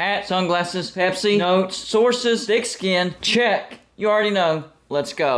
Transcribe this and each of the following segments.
Hat, sunglasses, Pepsi, notes, sources, thick skin. Check. You already know. Let's go.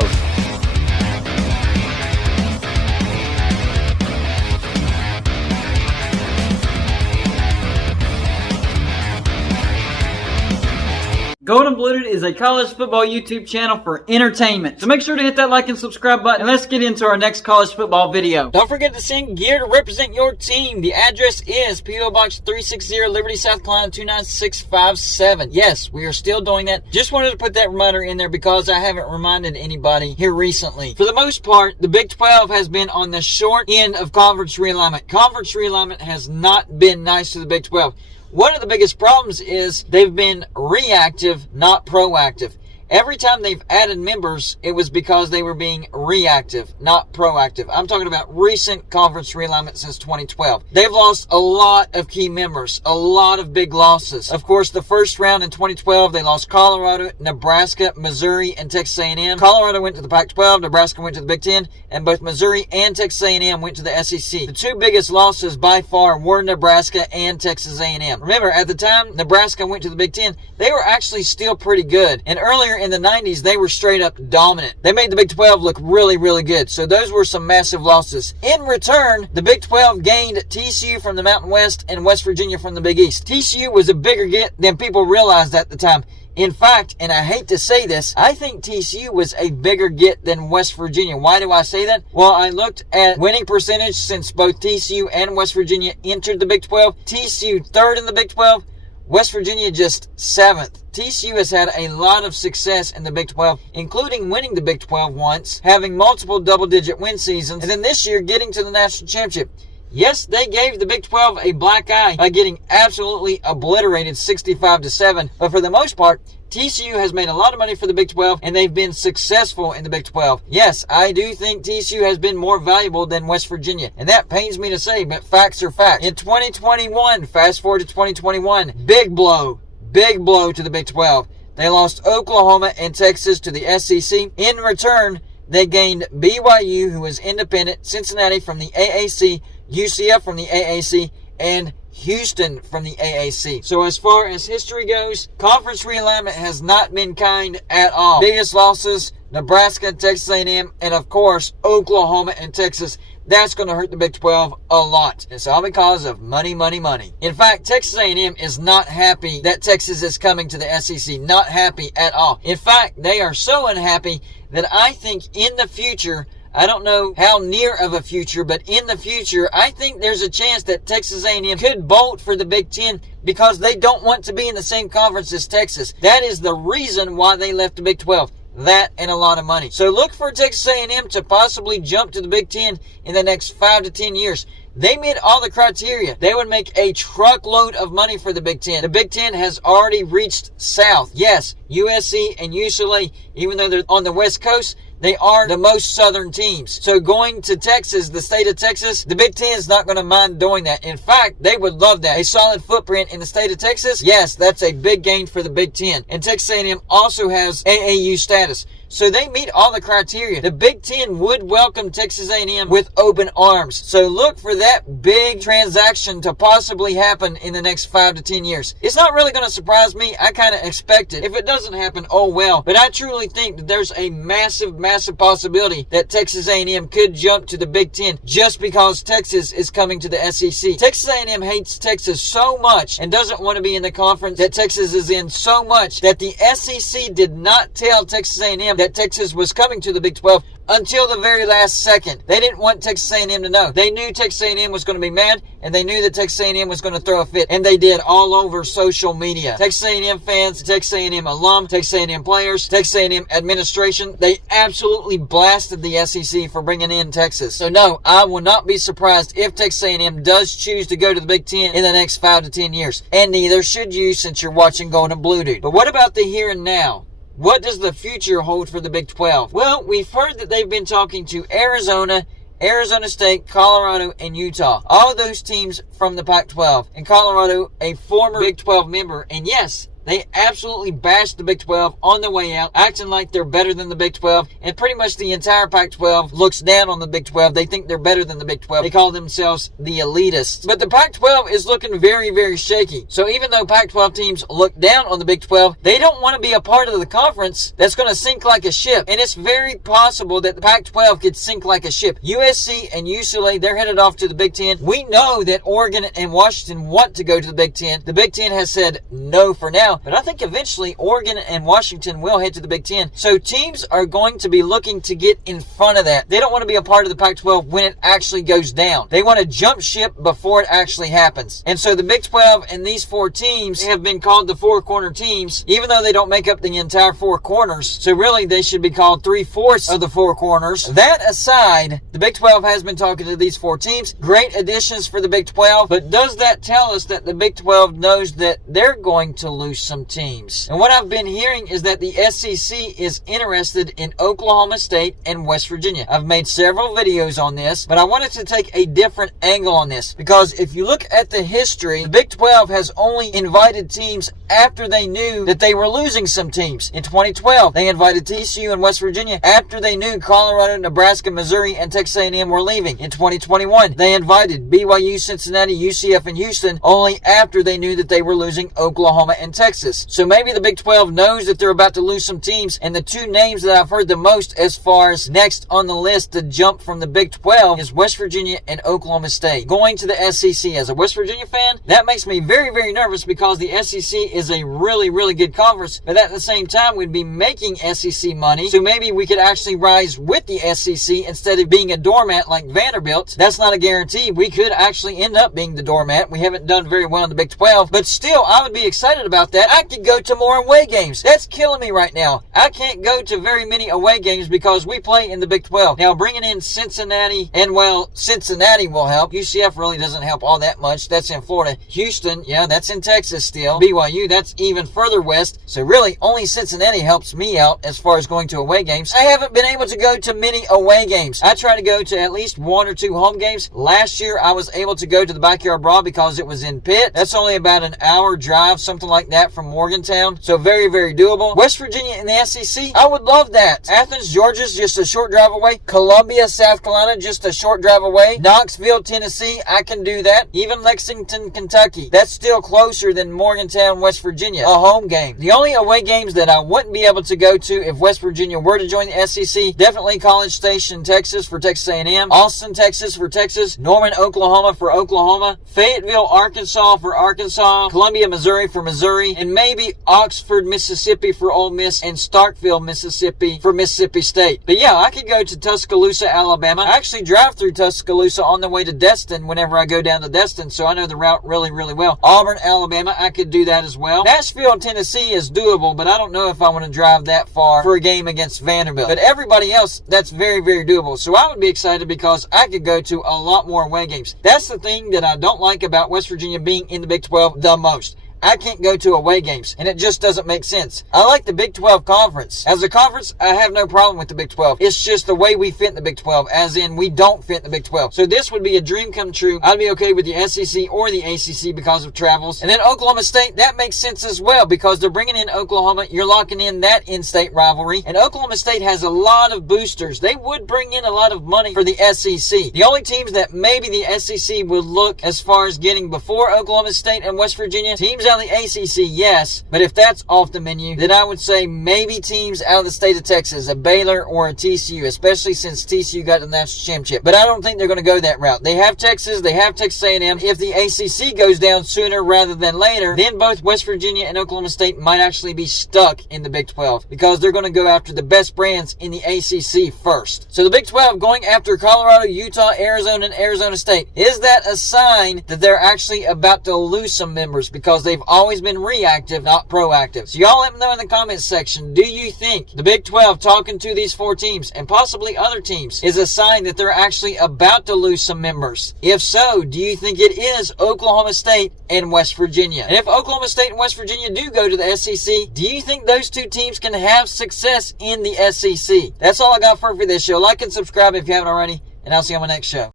Golden Blooded is a college football YouTube channel for entertainment. So make sure to hit that like and subscribe button, and let's get into our next college football video. Don't forget to send gear to represent your team. The address is P.O. Box 360, Liberty, South Carolina 29657. Yes, we are still doing that. Just wanted to put that reminder in there because I haven't reminded anybody here recently. For the most part, the Big 12 has been on the short end of conference realignment. Conference realignment has not been nice to the Big 12. One of the biggest problems is they've been reactive, not proactive. Every time they've added members, it was because they were being reactive, not proactive. I'm talking about recent conference realignment since 2012. They've lost a lot of key members, a lot of big losses. Of course, the first round in 2012, they lost Colorado, Nebraska, Missouri, and Texas A&M. Colorado went to the Pac-12, Nebraska went to the Big Ten, and both Missouri and Texas A&M went to the SEC. The two biggest losses by far were Nebraska and Texas A&M. Remember, at the time Nebraska went to the Big Ten, they were actually still pretty good. And earlier in the 90s, they were straight up dominant. They made the Big 12 look really, really good. So those were some massive losses. In return, the Big 12 gained TCU from the Mountain West and West Virginia from the Big East. TCU was a bigger get than people realized at the time. In fact, and I hate to say this, I think TCU was a bigger get than West Virginia. Why do I say that? Well, I looked at winning percentage since both TCU and West Virginia entered the Big 12. TCU third in the Big 12. West Virginia just 7th. TCU has had a lot of success in the Big 12, including winning the Big 12 once, having multiple double-digit win seasons, and then this year getting to the national championship. Yes, they gave the Big 12 a black eye by getting absolutely obliterated 65-7, but for the most part, TCU has made a lot of money for the Big 12, and they've been successful in the Big 12. Yes, I do think TCU has been more valuable than West Virginia, and that pains me to say, but facts are facts. In 2021, fast forward to 2021, big blow to the Big 12. They lost Oklahoma and Texas to the SEC. In return, they gained BYU, who is independent, Cincinnati from the AAC, UCF from the AAC, and Houston from the AAC. So as far as history goes, conference realignment has not been kind at all. Biggest losses, Nebraska, Texas A&M, and of course, Oklahoma and Texas. That's going to hurt the Big 12 a lot. It's all because of money, money, money. In fact, Texas A&M is not happy that Texas is coming to the SEC. Not happy at all. In fact, they are so unhappy that I think in the future, I don't know how near of a future, but in the future, I think there's a chance that Texas A&M could bolt for the Big Ten because they don't want to be in the same conference as Texas. That is the reason why they left the Big 12. That and a lot of money. So look for Texas A&M to possibly jump to the Big Ten in the next 5 to 10 years. They meet all the criteria. They would make a truckload of money for the Big Ten. The Big Ten has already reached south. Yes, USC and UCLA, even though they're on the West Coast, they are the most southern teams. So going to Texas, the state of Texas, the Big Ten is not going to mind doing that. In fact, they would love that. A solid footprint in the state of Texas, yes, that's a big gain for the Big Ten. And Texas A&M also has AAU status. So they meet all the criteria. The Big Ten would welcome Texas A&M with open arms. So look for that big transaction to possibly happen in the next 5 to 10 years. It's not really going to surprise me. I kind of expect it. If it doesn't happen, oh well. But I truly think that there's a massive possibility that Texas A&M could jump to the Big Ten just because Texas is coming to the SEC. Texas A&M hates Texas so much and doesn't want to be in the conference that Texas is in so much that the SEC did not tell Texas A&M that Texas was coming to the Big 12 until the very last second. They didn't want Texas A&M to know. They knew Texas A&M was going to be mad, and they knew that Texas A&M was going to throw a fit, and they did all over social media. Texas A&M fans, Texas A&M alum, Texas A&M players, Texas A&M administration, they absolutely blasted the SEC for bringing in Texas. So no, I will not be surprised if Texas A&M does choose to go to the Big Ten in the next 5 to 10 years. And neither should you since you're watching Golden Blooded. But what about the here and now? What does the future hold for the Big 12? Well, we've heard that they've been talking to Arizona, Arizona State, Colorado, and Utah. All of those teams from the Pac-12. And Colorado, a former Big 12 member. And yes, They absolutely bashed the Big 12 on the way out, acting like they're better than the Big 12, and pretty much the entire Pac-12 looks down on the Big 12. They think they're better than the Big 12. They call themselves the elitists. But the Pac-12 is looking very, very shaky. So even though Pac-12 teams look down on the Big 12, they don't want to be a part of the conference that's going to sink like a ship. And it's very possible that the Pac-12 could sink like a ship. USC and UCLA, they're headed off to the Big Ten. We know that Oregon and Washington want to go to the Big Ten. The Big Ten has said no for now, but I think eventually Oregon and Washington will head to the Big Ten. So teams are going to be looking to get in front of that. They don't want to be a part of the Pac-12 when it actually goes down. They want to jump ship before it actually happens. And so the Big 12 and these four teams have been called the four corner teams, even though they don't make up the entire four corners. So really they should be called 3/4 of the four corners. That aside, the Big 12 has been talking to these four teams. Great additions for the Big 12, but does that tell us that the Big 12 knows that they're going to lose some teams? And what I've been hearing is that the SEC is interested in Oklahoma State and West Virginia. I've made several videos on this, but I wanted to take a different angle on this, because if you look at the history, the Big 12 has only invited teams after they knew that they were losing some teams. In 2012, they invited TCU and West Virginia after they knew Colorado, Nebraska, Missouri, and Texas A&M were leaving. In 2021, they invited BYU, Cincinnati, UCF, and Houston only after they knew that they were losing Oklahoma and Texas. So maybe the Big 12 knows that they're about to lose some teams, and the two names that I've heard the most as far as next on the list to jump from the Big 12 is West Virginia and Oklahoma State. Going to the SEC as a West Virginia fan, that makes me very, very nervous, because the SEC is a really, really good conference, but at the same time, we'd be making SEC money, so maybe we could actually rise with the SEC instead of being a doormat like Vanderbilt. That's not a guarantee. We could actually end up being the doormat. We haven't done very well in the Big 12, but still, I would be excited about that. I could go to more away games. That's killing me right now. I can't go to very many away games because we play in the Big 12. Now, bringing in Cincinnati, and well, Cincinnati will help. UCF really doesn't help all that much. That's in Florida. Houston, yeah, that's in Texas still. BYU, that's even further west. So really, only Cincinnati helps me out as far as going to away games. I haven't been able to go to many away games. I try to go to at least one or two home games. Last year, I was able to go to the Backyard Brawl because it was in Pitt. That's only about an hour drive, something like that, from Morgantown. So very, very doable. West Virginia in the SEC, I would love that. Athens, Georgia's just a short drive away. Columbia, South Carolina, just a short drive away. Knoxville, Tennessee, I can do that. Even Lexington, Kentucky, that's still closer than Morgantown, West Virginia, a home game. The only away games that I wouldn't be able to go to if West Virginia were to join the SEC, definitely College Station, Texas for Texas A&M, Austin, Texas for Texas, Norman, Oklahoma for Oklahoma, Fayetteville, Arkansas for Arkansas, Columbia, Missouri for Missouri, and maybe Oxford, Mississippi for Ole Miss, and Starkville, Mississippi for Mississippi State. But yeah, I could go to Tuscaloosa, Alabama. I actually drive through Tuscaloosa on the way to Destin whenever I go down to Destin, so I know the route really, really well. Auburn, Alabama, I could do that as well. Nashville, Tennessee is doable, but I don't know if I want to drive that far for a game against Vanderbilt. But everybody else, that's very, very doable. So I would be excited because I could go to a lot more away games. That's the thing that I don't like about West Virginia being in the Big 12 the most. I can't go to away games, and it just doesn't make sense. I like the Big 12 conference. As a conference, I have no problem with the Big 12. It's just the way we fit in the Big 12, as in we don't fit in the Big 12. So this would be a dream come true. I'd be okay with the SEC or the ACC because of travels. And then Oklahoma State, that makes sense as well because they're bringing in Oklahoma. You're locking in that in-state rivalry. And Oklahoma State has a lot of boosters. They would bring in a lot of money for the SEC. The only teams that maybe the SEC would look as far as getting before Oklahoma State and West Virginia, teams out of the ACC, yes, but if that's off the menu, then I would say maybe teams out of the state of Texas, a Baylor or a TCU, especially since TCU got the national championship. But I don't think they're going to go that route. They have Texas, they have Texas A&M. If the ACC goes down sooner rather than later, then both West Virginia and Oklahoma State might actually be stuck in the Big 12 because they're going to go after the best brands in the ACC first. So the Big 12 going after Colorado, Utah, Arizona, and Arizona State. Is that a sign that they're actually about to lose some members because they've always been reactive, not proactive? So y'all let me know in the comments section, do you think the Big 12 talking to these four teams and possibly other teams is a sign that they're actually about to lose some members? If so, do you think it is Oklahoma State and West Virginia? And if Oklahoma State and West Virginia do go to the SEC, do you think those two teams can have success in the SEC? That's all I got for this show. Like and subscribe if you haven't already, and I'll see you on my next show.